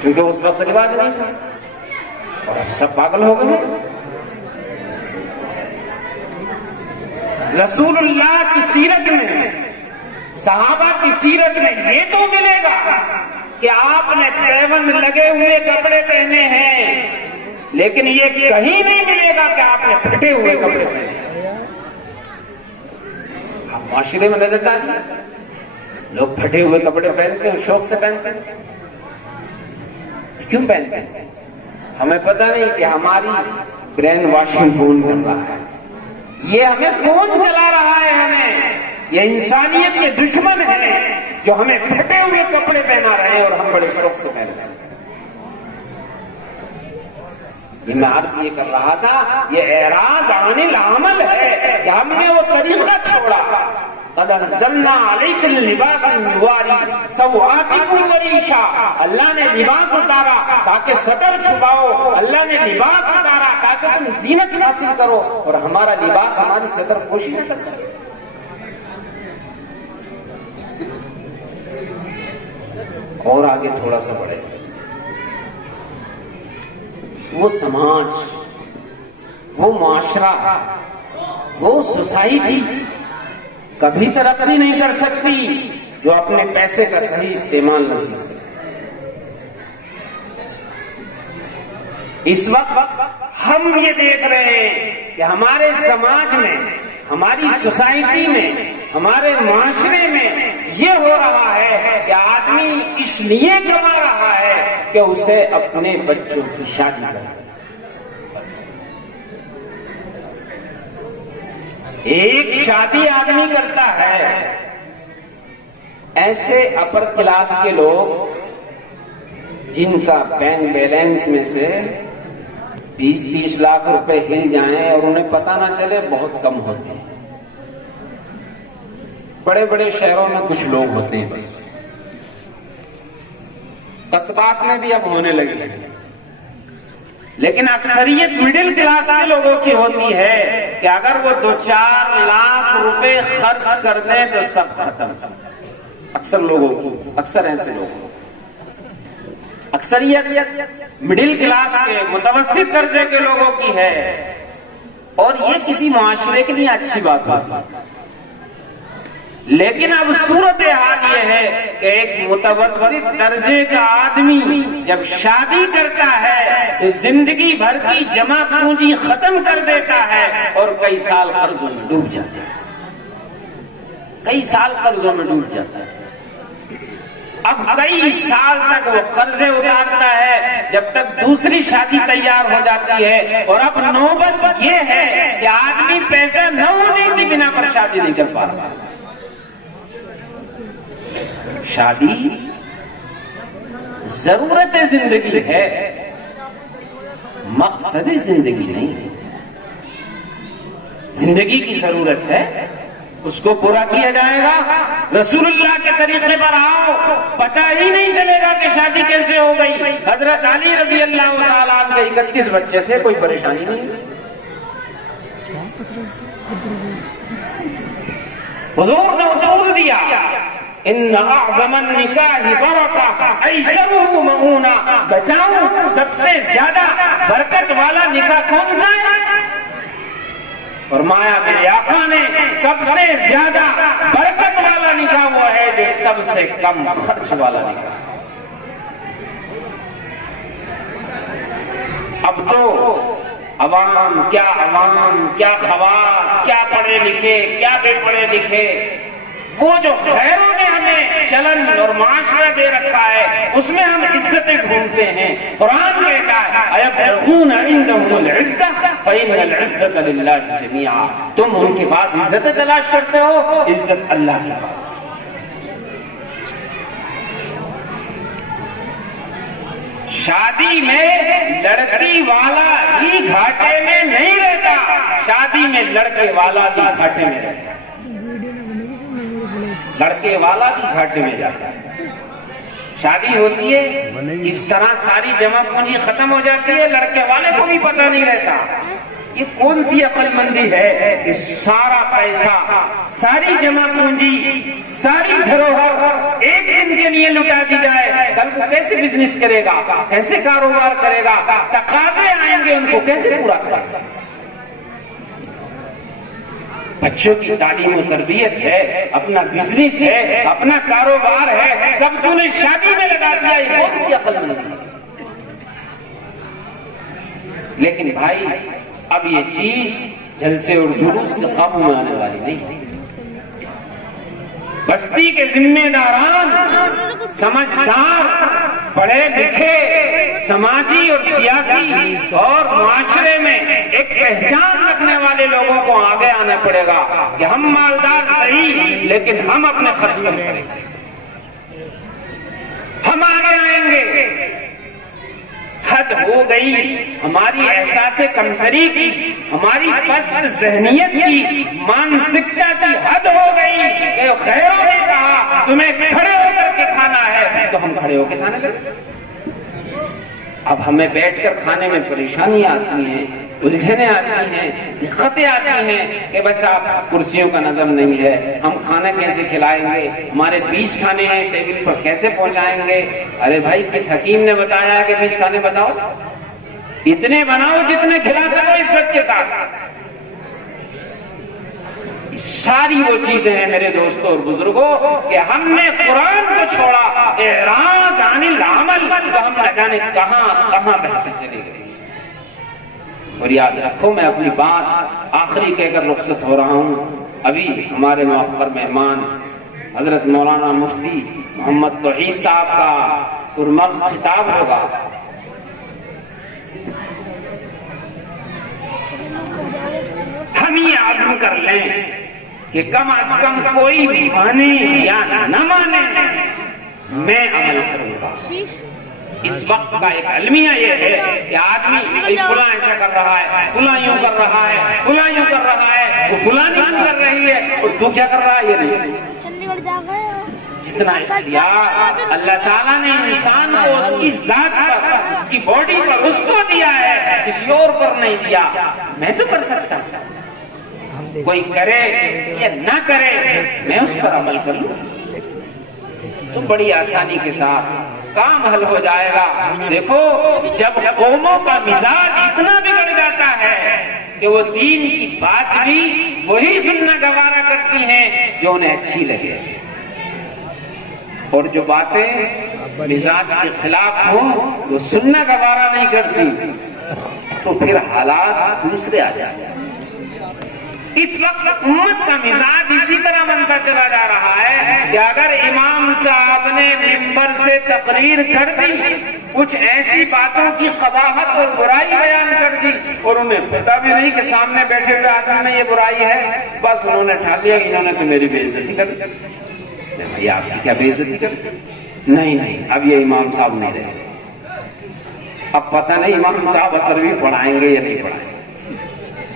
کیونکہ اس وقت رواج نہیں تھا اور اب سب پاگل ہو گئے۔ رسول اللہ کی سیرت میں، صحابہ کی سیرت میں یہ تو ملے گا کہ آپ نے پیون لگے ہوئے کپڑے پہنے ہیں، لیکن یہ کہیں نہیں ملے گا کہ آپ نے پھٹے ہوئے کپڑے پہنے ہیں۔ آپ معاشرے میں نظر ڈالیے، لوگ پھٹے ہوئے کپڑے پہنتے ہیں، شوق سے پہنتے ہیں۔ کیوں پہنتے ہیں؟ ہمیں پتہ نہیں کہ ہماری برین واشنگ کون کر رہا ہے، یہ ہمیں کون چلا رہا ہے، ہمیں یہ انسانیت کے دشمن ہیں جو ہمیں پھٹے ہوئے کپڑے پہنا رہے ہیں اور ہم بڑے شوق سے پہن رہے ہیں۔ یہ میں عرض یہ کر رہا تھا، یہ اعراض عن العمل ہے کہ ہم نے وہ طریقہ چھوڑا، قد انزلنا علیکم لباسا یواری سوآتکم وریشا، اللہ نے لباس اتارا تاکہ ستر چھپاؤ، اللہ نے لباس اتارا تاکہ تم زینت حاصل کرو، اور ہمارا لباس ہماری ستر پوشی نہ کر سکے۔ اور آگے تھوڑا سا بڑھے، وہ سماج، وہ معاشرہ، وہ سوسائٹی کبھی ترقی نہیں کر سکتی جو اپنے پیسے کا صحیح استعمال نہ سیکھ سکے۔ اس وقت ہم یہ دیکھ رہے ہیں کہ ہمارے سماج میں، ہماری سوسائٹی میں، ہمارے معاشرے میں یہ ہو رہا ہے کہ آدمی اس لیے کما رہا ہے کہ اسے اپنے بچوں کی شادی کرے۔ ایک شادی آدمی کرتا ہے، ایسے اپر کلاس کے لوگ جن کا بینک بیلنس میں سے 20-30 لاکھ روپے ہل جائیں اور انہیں پتہ نہ چلے، بہت کم ہوتے ہیں۔ بڑے بڑے شہروں میں کچھ لوگ ہوتے ہیں بس، قصبات میں بھی اب ہونے لگے ہیں، لیکن اکثریت مڈل کلاس کے لوگوں کی ہوتی ہے کہ اگر وہ 2-4 لاکھ روپے خرچ کر دیں تو سب ختم۔ اکثر لوگوں کو، اکثر ایسے لوگ، اکثریت مڈل کلاس کے متوسط درجے کے لوگوں کی ہے، اور یہ کسی معاشرے کے لیے اچھی بات ہوتی ہے۔ لیکن اب صورتحال یہ ہے کہ ایک متوسط درجے کا آدمی جب شادی کرتا ہے تو زندگی بھر کی جمع پونجی ختم کر دیتا ہے اور کئی سال قرضوں میں ڈوب جاتا ہے، کئی سال قرضوں میں ڈوب جاتا ہے۔ اب کئی سال تک وہ قرضے اتارتا ہے جب تک دوسری شادی تیار ہو جاتی ہے، اور اب نوبت یہ ہے کہ آدمی پیسہ نہ ہونے کی بنا پر شادی نہیں کر پا رہا۔ شادی ضرورت زندگی ہے، مقصد زندگی نہیں ہے۔ زندگی کی ضرورت ہے، اس کو پورا کیا جائے گا۔ رسول اللہ کے طریقے پر آؤ، پتہ ہی نہیں چلے گا کہ شادی کیسے ہو گئی۔ حضرت علی رضی اللہ تعالیٰ عنہ کے 31 بچے تھے، کوئی پریشانی نہیں۔ حضور نے اصول دیا، ان اعظم النکاح برکہ ایسرہ مؤونہ، بچاؤ سب سے زیادہ برکت والا نکاح کون سا ہے؟ فرمایا میرے آقا نے سب سے زیادہ برکت والا نکاح وہ ہے جو سب سے کم خرچ والا نکاح۔ اب تو عوام کیا خواص، کیا پڑھے لکھے، کیا بے پڑھے لکھے، وہ جو خیروں میں ہمیں چلن اور معاشرہ دے رکھا ہے اس میں ہم عزتیں ڈھونڈتے ہیں۔ قرآن کہتا ہے اَيَبْتَغُونَ عِندَهُمُ الْعِزَّةَ فَإِنَّ الْعِزَّةَ لِلَّهِ جَمِيعًا، تم ان کے پاس عزتیں تلاش کرتے ہو، عزت اللہ کے پاس۔ شادی میں لڑکی والا ہی گھاٹے میں نہیں رہتا، شادی میں لڑکے والا بھی گھاٹے میں رہتا ہے، لڑکے والا بھی گھاٹے میں جاتا ہے۔ شادی ہوتی ہے اس طرح ساری جمع پونجی ختم ہو جاتی ہے، لڑکے والے کو بھی پتہ نہیں رہتا۔ یہ کون سی عقل مندی ہے کہ سارا پیسہ، ساری جمع پونجی، ساری دھروہر ایک دن کے لیے لٹا دی جائے؟ کل کو کیسے بزنس کرے گا، کیسے کاروبار کرے گا، تقاضے آئیں گے ان کو کیسے پورا کرے گا؟ بچوں کی تعلیم و تربیت ہے، اپنا بزنس ہے، اپنا کاروبار ہے، سب تو نے شادی میں لگا دیا، یہ کون سی عقل مندی ہے؟ لیکن بھائی اب یہ چیز جلسے اور جلوس سے قابو میں آنے والی نہیں ہے۔ بستی کے ذمہ داران، سمجھدار، پڑھے لکھے، سماجی اور سیاسی اور معاشرے میں ایک پہچان رکھنے والے لوگوں کو آگے آنا پڑے گا کہ ہم مالدار صحیح لیکن ہم اپنے خرچ کم کریں گے، ہم آگے آئیں گے، حد ہو گئی، ہماری احساس کمتری کی، ہماری پست ذہنیت کی، مانسکتا کی حد ہو گئی کہ خیروں نے کہا تمہیں کھڑے ہو کر کے کھانا ہے تو ہم کھڑے ہو کے کھانے لگے۔ اب ہمیں بیٹھ کر کھانے میں پریشانیاں آتی ہیں، الجھنیں آتی ہیں، دقتیں آتی ہیں کہ بس آپ کرسیوں کا نظم نہیں ہے، ہم کھانا کیسے کھلائیں گے، ہمارے 20 کھانے ہیں ٹیبل پر کیسے پہنچائیں گے۔ ارے بھائی، کس حکیم نے بتایا ہے کہ 20 کھانے بتاؤ؟ اتنے بناؤ جتنے کھلا سکو عزت کے ساتھ۔ ساری وہ چیزیں ہیں میرے دوستوں اور بزرگوں کہ ہم نے قرآن کو چھوڑا، اعراض عن العمل، تو ہم نہ جانے کہاں کہاں بہتے چلے گئے۔ اور یاد رکھو، میں اپنی بات آخری کہہ کر رخصت ہو رہا ہوں۔ ابھی ہمارے موقر مہمان حضرت مولانا مفتی محمد توحید صاحب کا پرمغز خطاب ہوگا۔ ہم یہ عزم کر لیں کہ کم از کم کوئی مانے یا نہ مانے، میں عمل کروں گا۔ اس وقت کا ایک المیہ یہ ہے کہ آدمی فلاں ایسا کر رہا ہے، فلاں یوں کر رہا ہے، فلاں یوں کر رہا ہے، وہ فلاں یوں کر رہی ہے، اور تو کیا کر رہا ہے یہ نہیں۔ جتنا اختیار اللہ تعالیٰ نے انسان کو اس کی ذات پر، اس کی باڈی پر اس کو دیا ہے، کسی اور پر نہیں دیا۔ میں تو کر سکتا ہوں، کوئی کرے یا نہ کرے میں اس پر عمل کر لوں تو بڑی آسانی کے ساتھ کام حل ہو جائے گا۔ دیکھو، جب قوموں کا مزاج اتنا بگڑ جاتا ہے کہ وہ دین کی بات بھی وہی سننا گوارا کرتی ہیں جو انہیں اچھی لگے، اور جو باتیں مزاج کے خلاف ہوں وہ سننا گوارا نہیں کرتی، تو پھر حالات دوسرے آ جاتے ہیں۔ اس وقت امت کا مزاج اسی طرح بنتا چلا جا رہا ہے کہ اگر امام صاحب نے منبر سے تقریر کر دی، کچھ ایسی باتوں کی قباحت اور برائی بیان کر دی، اور انہیں پتا بھی نہیں کہ سامنے بیٹھے ہوئے آدمی میں یہ برائی ہے، بس انہوں نے ٹھا لیا کہ انہوں نے تو میری بے عزتی کر دی۔ بھائی، آپ کی کیا بے عزتی کر دی؟ نہیں، اب یہ امام صاحب نہیں رہے۔ اب پتہ نہیں امام صاحب اثر بھی پڑھائیں گے یا نہیں پڑھائیں گے۔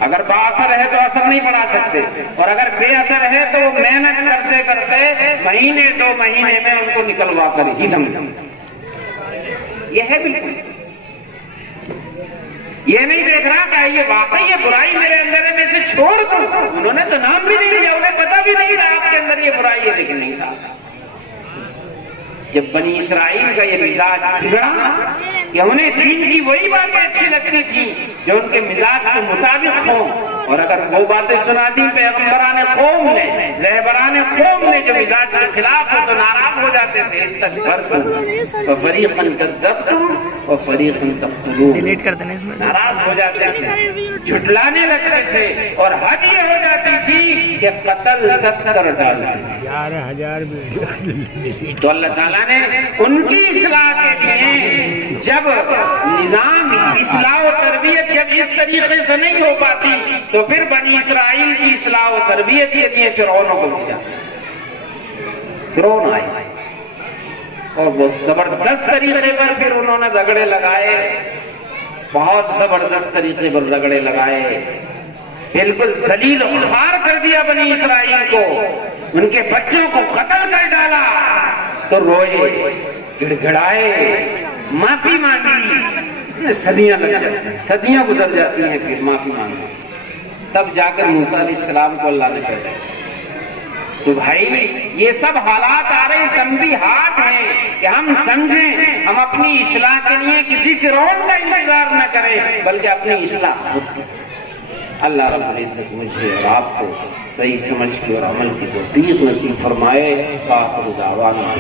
اگر با اثر ہے تو اثر نہیں پڑھا سکتے، اور اگر بے اثر ہے تو وہ محنت کرتے کرتے مہینے 2 مہینے میں ان کو نکلوا کر ہی دم۔ یہ ہے بالکل، یہ نہیں دیکھ رہا کہ یہ واقعی یہ برائی میرے اندر ہے، میں اسے چھوڑ دوں۔ انہوں نے تو نام بھی نہیں لیا، انہیں پتا بھی نہیں تھا آپ کے اندر یہ برائی ہے، لیکن نہیں صاحب۔ جب بنی اسرائیل کا یہ مزاج بگڑا کہ انہیں دین کی وہی باتیں اچھی لگتی تھیں جو ان کے مزاج کے مطابق ہوں، اور اگر وہ باتیں سنا دی پیغمبران قوم نے، رہبران قوم نے جو مزاج کے خلاف ہو تو ناراض ہو جاتے تھے۔ استكبرتم وفریقا کذبتم وفریقا تقتلون، ناراض ہو جاتے تھے، جھٹلانے لگتے تھے، اور حد یہ ہو جاتی تھی کہ قتل تک کر ڈالتے تھے۔ تو اللہ تعالیٰ نے ان کی اصلاح کے لیے جب نظام اصلاح و تربیت جب اس طریقے سے نہیں ہو پاتی تو پھر بنی اسرائیل کی اصلاح و تربیت کے لیے فرعونوں کو بھیجا۔ فرعون آئے تھے اور وہ زبردست طریقے پر پھر انہوں نے رگڑے لگائے، بہت زبردست طریقے پر رگڑے لگائے، بالکل ذلیل و خوار کر دیا بنی اسرائیل کو، ان کے بچوں کو قتل کر ڈالا۔ تو روئے، گڑ گڑائے، معافی مانگی، اس میں صدیاں لگ جاتی ہیں، صدیاں گزر جاتی ہیں، پھر معافی مانگی، تب جا کر موسیٰ علیہ السلام کو اللہ نے پیدا کیا۔ تو بھائی، یہ سب حالات آ رہے تنبیہات ہیں کہ ہم سمجھیں، ہم اپنی اصلاح کے لیے کسی فرعون کا انتظار نہ کریں بلکہ اپنی اصلاح خود کریں۔ اللہ رب العزت مجھے اور آپ کو صحیح سمجھ کے اور عمل کی توفیق نصیب فرمائے۔ آخر دعوانا